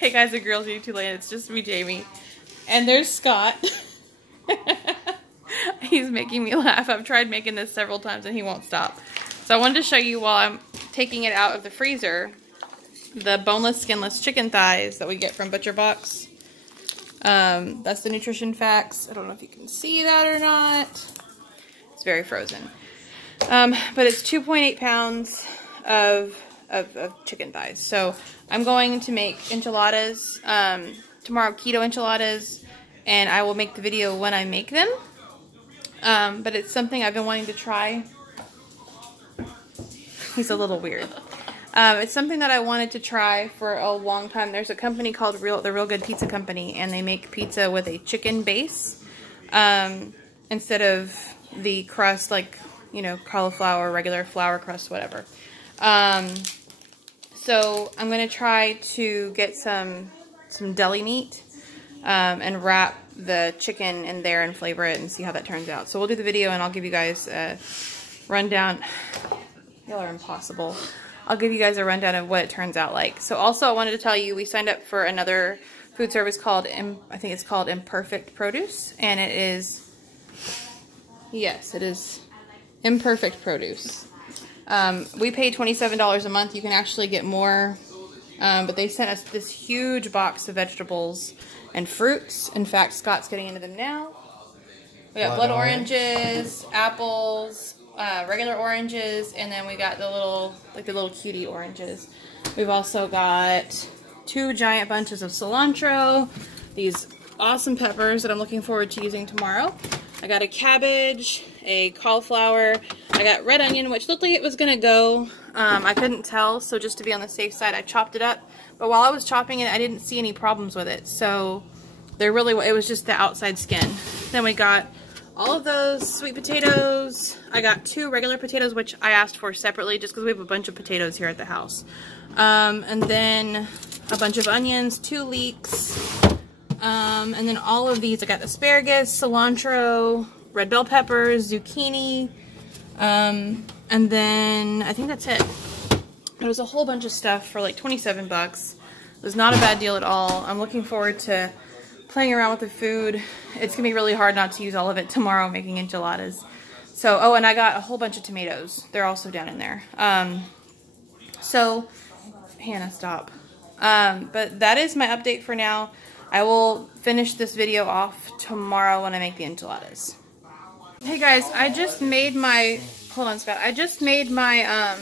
Hey guys and girls, YouTube land. It's just me, Jamie. And there's Scott. He's making me laugh. I've tried making this several times and he won't stop. So I wanted to show you while I'm taking it out of the freezer, the boneless, skinless chicken thighs that we get from Butcher Box. That's the nutrition facts. I don't know if you can see that or not. It's very frozen. But it's 2.8 pounds of chicken thighs. So I'm going to make enchiladas tomorrow, keto enchiladas, and I will make the video when I make them. But it's something I've been wanting to try. He's a little weird. It's something that I wanted to try for a long time. There's a company called the Real Good Pizza Company, and they make pizza with a chicken base instead of the crust, like, you know, cauliflower, regular flour crust, whatever. So I'm going to try to get some deli meat and wrap the chicken in there and flavor it and see how that turns out. So we'll do the video and I'll give you guys a rundown. Y'all are impossible. I'll give you guys a rundown of what it turns out like. So also I wanted to tell you we signed up for another food service called, I think it's called Imperfect Produce. And it is, yes, it is Imperfect Produce. We pay $27 a month. You can actually get more, but they sent us this huge box of vegetables and fruits. In fact, Scott's getting into them now. We got blood oranges, apples, regular oranges, and then we got the little cutie oranges. We've also got 2 giant bunches of cilantro, these awesome peppers that I'm looking forward to using tomorrow. I got a cabbage, a cauliflower, I got red onion, which looked like it was going to go. I couldn't tell, so just to be on the safe side, I chopped it up. But while I was chopping it, I didn't see any problems with it. So it was just the outside skin. Then we got all of those sweet potatoes. I got 2 regular potatoes, which I asked for separately just because we have a bunch of potatoes here at the house. And then a bunch of onions, 2 leeks. And then all of these, I got asparagus, cilantro, red bell peppers, zucchini, and then I think that's it. It was a whole bunch of stuff for like 27 bucks. It was not a bad deal at all. I'm looking forward to playing around with the food. It's gonna be really hard not to use all of it tomorrow making enchiladas. So, oh, and I got a whole bunch of tomatoes. They're also down in there. So, Hannah, stop. But that is my update for now. I will finish this video off tomorrow when I make the enchiladas. Hey guys, I just made my, hold on Scott, I just made my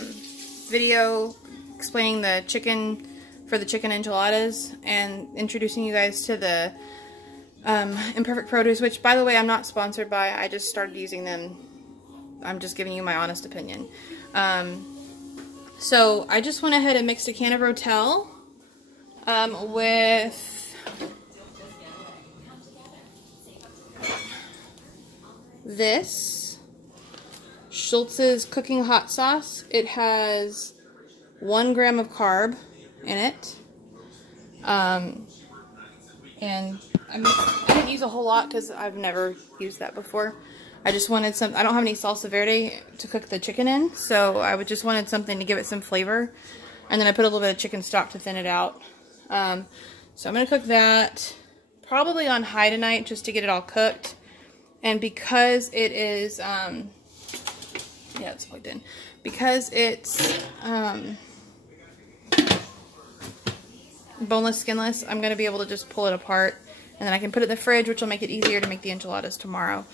video explaining the chicken, for the chicken enchiladas, and introducing you guys to the Imperfect Produce, which by the way I'm not sponsored by, I just started using them. I'm just giving you my honest opinion. So I just went ahead and mixed a can of Rotel with this Schultz's cooking hot sauce. It has 1 gram of carb in it. And I didn't use a whole lot because I've never used that before. I just wanted some, I don't have any salsa verde to cook the chicken in, so I just wanted something to give it some flavor. And then I put a little bit of chicken stock to thin it out. So I'm going to cook that probably on high tonight just to get it all cooked. And because it is, yeah, it's plugged in. Because it's boneless, skinless, I'm going to be able to just pull it apart. And then I can put it in the fridge, which will make it easier to make the enchiladas tomorrow.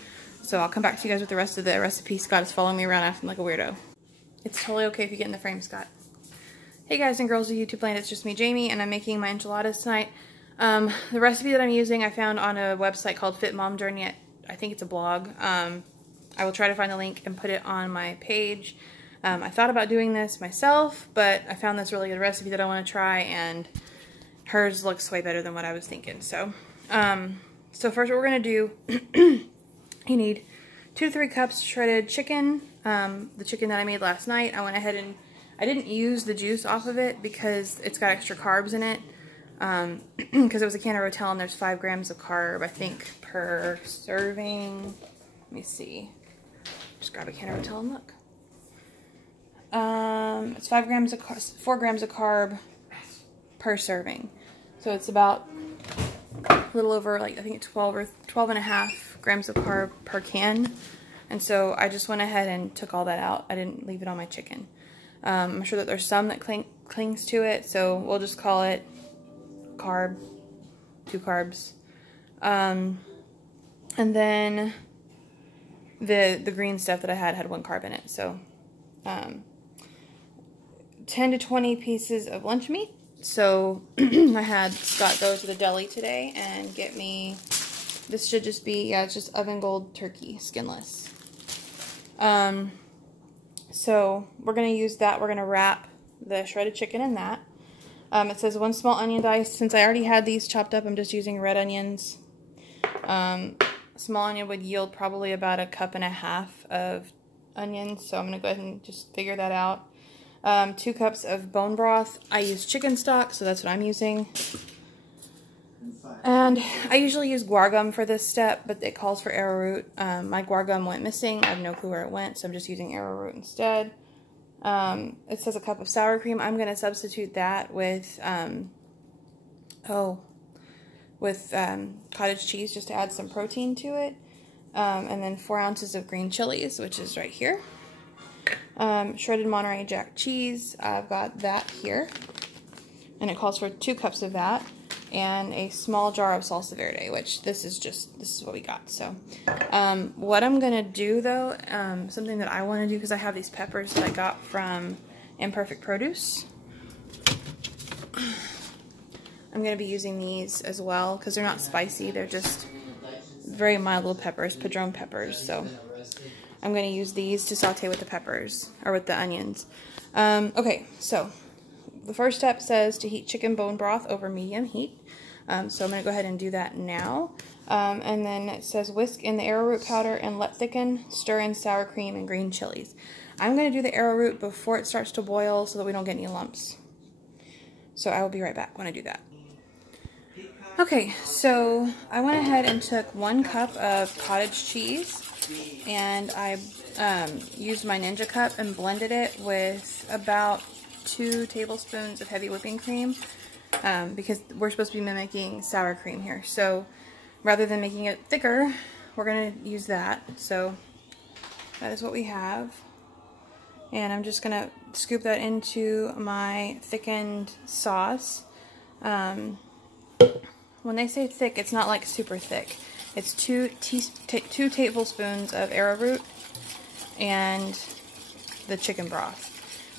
So I'll come back to you guys with the rest of the recipe. Scott is following me around acting like a weirdo. It's totally okay if you get in the frame, Scott. Hey guys and girls of YouTube land, it's just me, Jamie, and I'm making my enchiladas tonight. The recipe that I'm using I found on a website called Fit Mom Journey. I think it's a blog. I will try to find the link and put it on my page. I thought about doing this myself, but I found this really good recipe that I want to try, and hers looks way better than what I was thinking. So, so first what we're going to do, you need 2 to 3 cups shredded chicken. The chicken that I made last night, I went ahead and I didn't use the juice off of it because it's got extra carbs in it. Because it was a can of Rotel and there's 5 grams of carb, I think, per serving. Let me see. Just grab a can of Rotel and look. It's 4 grams of carb per serving. So it's about a little over, like, I think 12 or 12 and a half grams of carb per can. And so I just went ahead and took all that out. I didn't leave it on my chicken. I'm sure that there's some that clings to it, so we'll just call it carb, 2 carbs. And then the green stuff that I had 1 carb in it. So 10 to 20 pieces of lunch meat. So I had Scott go to the deli today and get me, this should just be, yeah, it's just oven gold turkey, skinless. So we're going to use that. We're going to wrap the shredded chicken in that. It says 1 small onion diced. Since I already had these chopped up, I'm just using red onions. Small onion would yield probably about 1.5 cups of onions. So I'm going to go ahead and just figure that out. 2 cups of bone broth. I use chicken stock, so that's what I'm using. And I usually use guar gum for this step, but it calls for arrowroot. My guar gum went missing. I have no clue where it went, so I'm just using arrowroot instead. It says 1 cup of sour cream. I'm going to substitute that with cottage cheese just to add some protein to it. And then 4 ounces of green chilies, which is right here. Shredded Monterey Jack cheese. I've got that here. And it calls for 2 cups of that. And a small jar of salsa verde, which this is what we got. So what I'm gonna do though, something that I want to do, because I have these peppers that I got from Imperfect Produce. I'm gonna be using these as well because they're not spicy, they're just very mild little peppers, padron peppers. So I'm gonna use these to saute with the peppers, or with the onions. Okay, so the first step says to heat chicken bone broth over medium heat. So I'm going to go ahead and do that now. And then it says whisk in the arrowroot powder and let thicken. Stir in sour cream and green chilies. I'm going to do the arrowroot before it starts to boil so that we don't get any lumps. So I will be right back when I do that. Okay, so I went ahead and took 1 cup of cottage cheese. And I used my Ninja cup and blended it with about 2 tablespoons of heavy whipping cream, because we're supposed to be mimicking sour cream here. So rather than making it thicker, we're going to use that. So that is what we have. And I'm just going to scoop that into my thickened sauce. When they say thick, it's not like super thick. It's 2 tablespoons of arrowroot and the chicken broth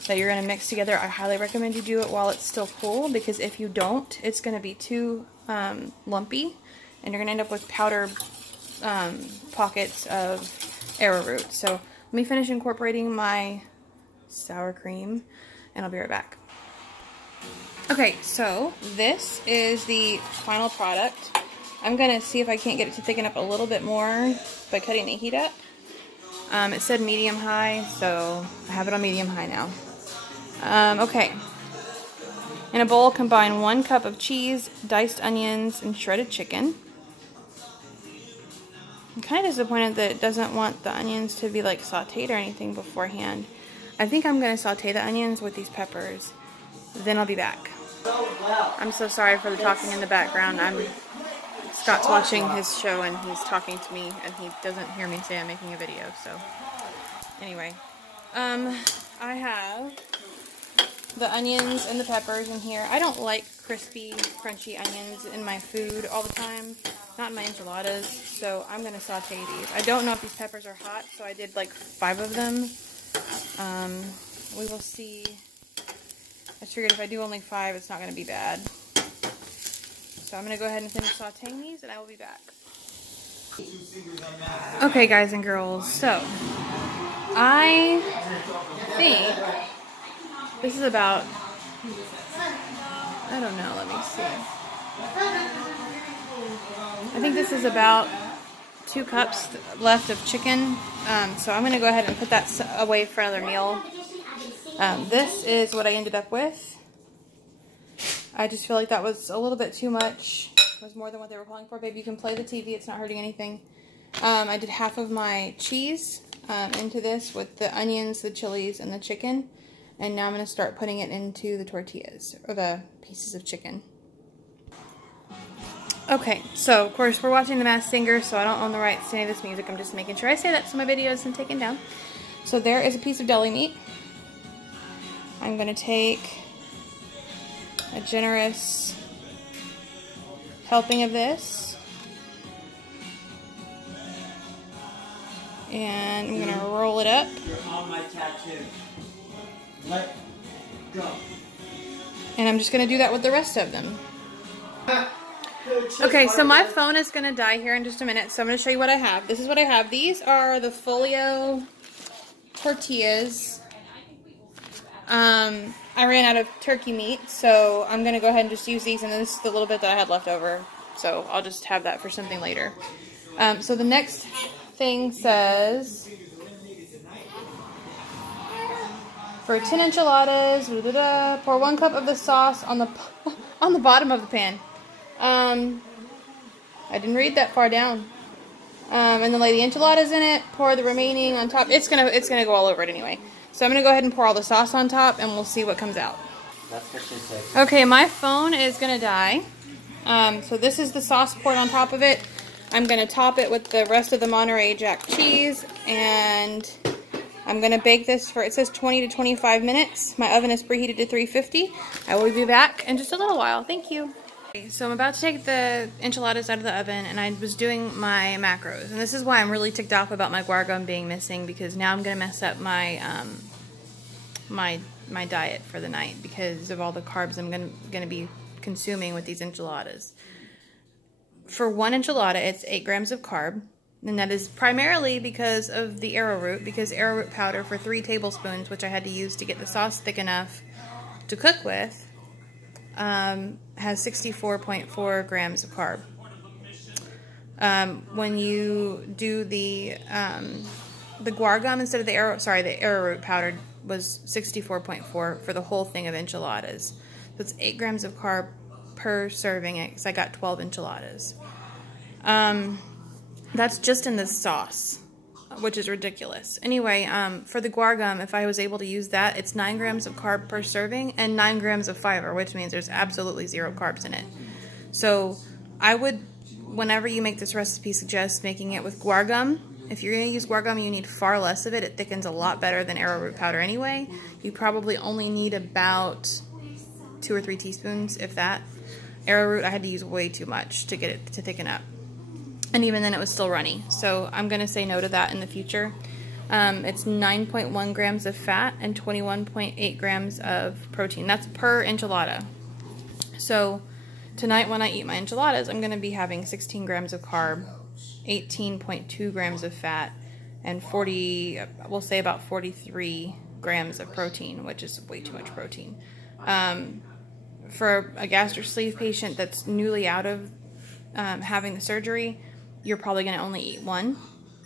that you're going to mix together. I highly recommend you do it while it's still cool, because if you don't, it's going to be too lumpy, and you're going to end up with powder pockets of arrowroot. So let me finish incorporating my sour cream, and I'll be right back. Okay, so this is the final product. I'm going to see if I can't get it to thicken up a little bit more by cutting the heat up. It said medium-high, so I have it on medium-high now. Okay. In a bowl, combine 1 cup of cheese, diced onions, and shredded chicken. I'm kind of disappointed that it doesn't want the onions to be like sauteed or anything beforehand. I think I'm going to saute the onions with these peppers. Then I'll be back. I'm so sorry for the talking in the background. Scott's watching his show and he's talking to me and he doesn't hear me say I'm making a video, so anyway. I have the onions and the peppers in here. I don't like crispy, crunchy onions in my food all the time, not in my enchiladas, so I'm going to saute these. I don't know if these peppers are hot, so I did like 5 of them. We will see. I figured if I do only 5, it's not going to be bad. So I'm going to go ahead and finish sauteing these, and I will be back. Okay, guys and girls, so I think this is about, I don't know, let me see. I think this is about 2 cups left of chicken, so I'm going to go ahead and put that away for another meal. This is what I ended up with. I just feel like that was a little bit too much. It was more than what they were calling for. Babe, you can play the TV. It's not hurting anything. I did half of my cheese into this with the onions, the chilies, and the chicken. And now I'm going to start putting it into the tortillas, or the pieces of chicken. Okay, so of course we're watching The Masked Singer, so I don't own the rights to any of this music. I'm just making sure I say that so my video isn't taken down. So there is a piece of deli meat. I'm going to take a generous helping of this. And I'm going to roll it up. You're on my tattoo. Let go. And I'm just going to do that with the rest of them. Okay, so my phone is going to die here in just a minute, so I'm going to show you what I have. This is what I have. These are the Folio tortillas. I ran out of turkey meat, so I'm going to go ahead and just use these, and this is the little bit that I had left over, so I'll just have that for something later. So the next thing says, for 10 enchiladas, pour 1 cup of the sauce on the bottom of the pan. I didn't read that far down. And then lay the enchiladas in it, pour the remaining on top. It's gonna go all over it anyway. So I'm gonna go ahead and pour all the sauce on top, and we'll see what comes out. That's what she said. Okay, my phone is gonna die. So this is the sauce poured on top of it. I'm gonna top it with the rest of the Monterey Jack cheese, and I'm gonna bake this for, it says 20 to 25 minutes. My oven is preheated to 350. I will be back in just a little while. Thank you. So I'm about to take the enchiladas out of the oven, and I was doing my macros, and this is why I'm really ticked off about my guar gum being missing, because now I'm gonna mess up my my diet for the night because of all the carbs I'm gonna be consuming with these enchiladas. For 1 enchilada, it's 8 grams of carb, and that is primarily because of the arrowroot, because arrowroot powder for 3 tablespoons, which I had to use to get the sauce thick enough to cook with, has 64.4 grams of carb. When you do the guar gum instead of the arrowroot powder was 64.4 for the whole thing of enchiladas. So it's 8 grams of carb per serving, because I got 12 enchiladas. That's just in the sauce, which is ridiculous. Anyway, for the guar gum, if I was able to use that, it's 9 grams of carb per serving and 9 grams of fiber, which means there's absolutely 0 carbs in it. So I would, whenever you make this recipe, suggest making it with guar gum. If you're going to use guar gum, you need far less of it. It thickens a lot better than arrowroot powder anyway. You probably only need about 2 or 3 teaspoons, if that. Arrowroot, I had to use way too much to get it to thicken up. And even then it was still runny. So I'm going to say no to that in the future. It's 9.1 grams of fat and 21.8 grams of protein. That's per enchilada. So tonight when I eat my enchiladas, I'm going to be having 16 grams of carb, 18.2 grams of fat, and we'll say about 43 grams of protein, which is way too much protein. For a gastric sleeve patient that's newly out of having the surgery, you're probably going to only eat 1.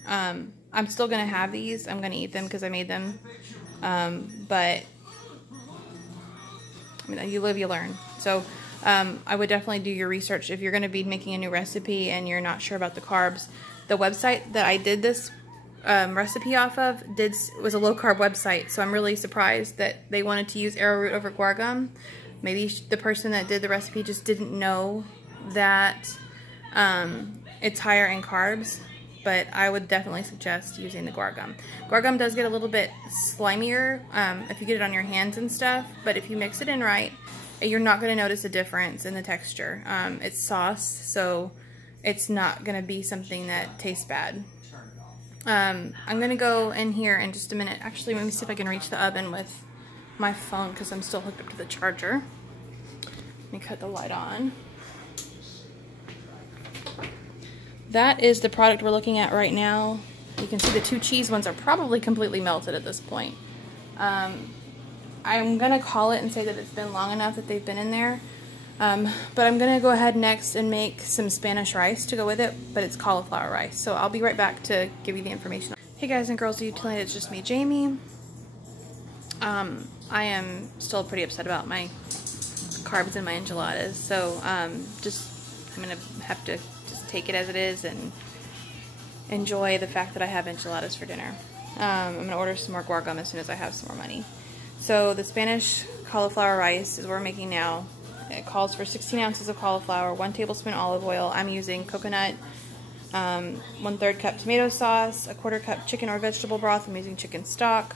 I'm still going to have these. I'm going to eat them because I made them. But I mean, you live, you learn. So I would definitely do your research if you're going to be making a new recipe and you're not sure about the carbs. The website that I did this recipe off of was a low-carb website, so I'm really surprised that they wanted to use arrowroot over guar gum. Maybe the person that did the recipe just didn't know that it's higher in carbs, but I would definitely suggest using the guar gum. Guar gum does get a little bit slimier if you get it on your hands and stuff, but if you mix it in right, you're not going to notice a difference in the texture. It's sauce, so it's not going to be something that tastes bad. I'm going to go in here in just a minute. Actually, let me see if I can reach the oven with my phone because I'm still hooked up to the charger. Let me cut the light on. That is the product we're looking at right now. You can see the 2 cheese ones are probably completely melted at this point. I'm going to call it and say that it's been long enough that they've been in there. But I'm going to go ahead next and make some Spanish rice to go with it, but it's cauliflower rice. So I'll be right back to give you the information. Hey guys and girls, tonight it's just me, Jamie. I am still pretty upset about my carbs in my enchiladas, so I'm going to have to just take it as it is and enjoy the fact that I have enchiladas for dinner. I'm going to order some more guar gum as soon as I have some more money. So the Spanish cauliflower rice is what we're making now. It calls for 16 ounces of cauliflower, 1 tablespoon olive oil. I'm using coconut, 1/3 cup tomato sauce, 1/4 cup chicken or vegetable broth. I'm using chicken stock,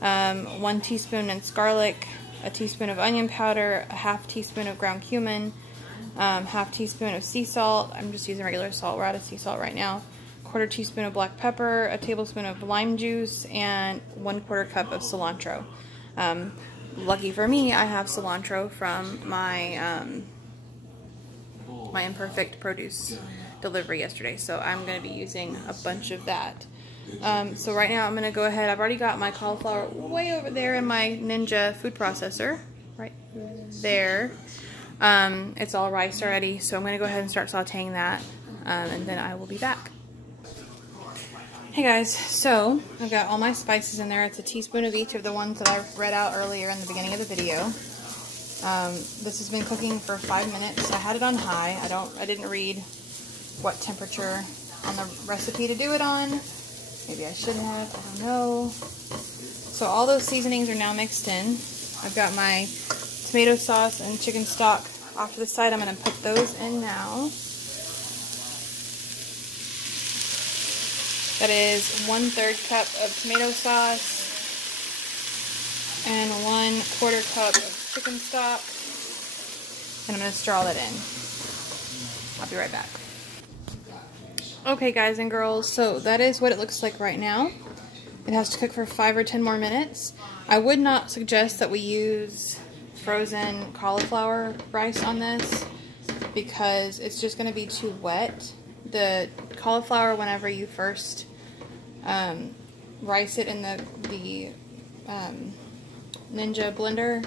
1 teaspoon minced garlic, a teaspoon of onion powder, a 1/2 teaspoon of ground cumin, 1/2 teaspoon of sea salt. I'm just using regular salt. We're out of sea salt right now. 1/4 teaspoon of black pepper, a tablespoon of lime juice, and 1/4 cup of cilantro. Lucky for me, I have cilantro from my my imperfect produce delivery yesterday, so I'm going to be using a bunch of that. So right now I'm going to go ahead. I've already got my cauliflower way over there in my Ninja food processor, right there. It's all riced already, so I'm going to go ahead and start sauteing that, and then I will be back. Hey guys, so I've got all my spices in there. It's a teaspoon of each of the ones that I read out earlier in the beginning of the video. This has been cooking for 5 minutes. I had it on high. I didn't read what temperature on the recipe to do it on. Maybe I shouldn't have, I don't know. So all those seasonings are now mixed in. I've got my tomato sauce and chicken stock off to the side. I'm going to put those in now. That is 1/3 cup of tomato sauce and 1/4 cup of chicken stock. And I'm going to stir all that in. I'll be right back. Okay guys and girls, so that is what it looks like right now. It has to cook for 5 or 10 more minutes. I would not suggest that we use frozen cauliflower rice on this because it's just going to be too wet. The cauliflower, whenever you first rice it in the Ninja blender,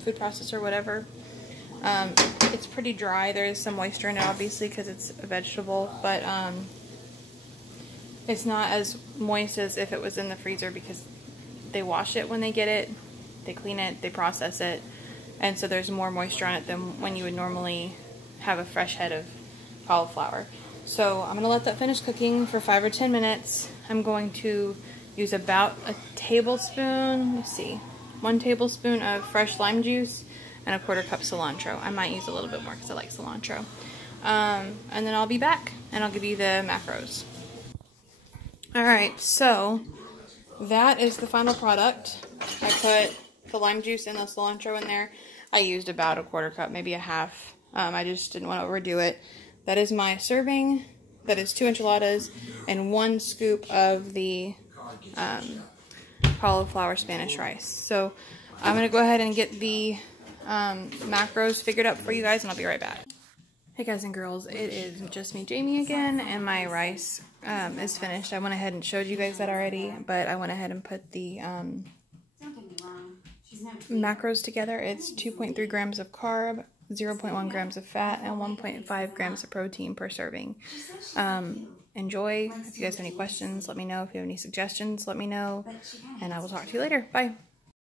food processor, whatever, it's pretty dry. There is some moisture in it, obviously, because it's a vegetable, but it's not as moist as if it was in the freezer because they wash it when they get it, they clean it, they process it, and so there's more moisture on it than when you would normally have a fresh head of cauliflower. So I'm going to let that finish cooking for 5 or 10 minutes. I'm going to use about a tablespoon, let's see, 1 tablespoon of fresh lime juice and 1/4 cup cilantro. I might use a little bit more because I like cilantro. And then I'll be back and I'll give you the macros. Alright, so that is the final product. I put the lime juice and the cilantro in there. I used about 1/4 cup, maybe a half. I just didn't want to overdo it. That is my serving. That is 2 enchiladas and 1 scoop of the cauliflower Spanish rice. So I'm going to go ahead and get the macros figured out for you guys, and I'll be right back. Hey guys and girls, it is just me, Jamie, again, and my rice is finished. I went ahead and showed you guys that already, but I went ahead and put the macros together. It's 2.3 grams of carb, 0.1 grams of fat, and 1.5 grams of protein per serving. Enjoy. If you guys have any questions, let me know. If you have any suggestions, let me know. And I will talk to you later. Bye.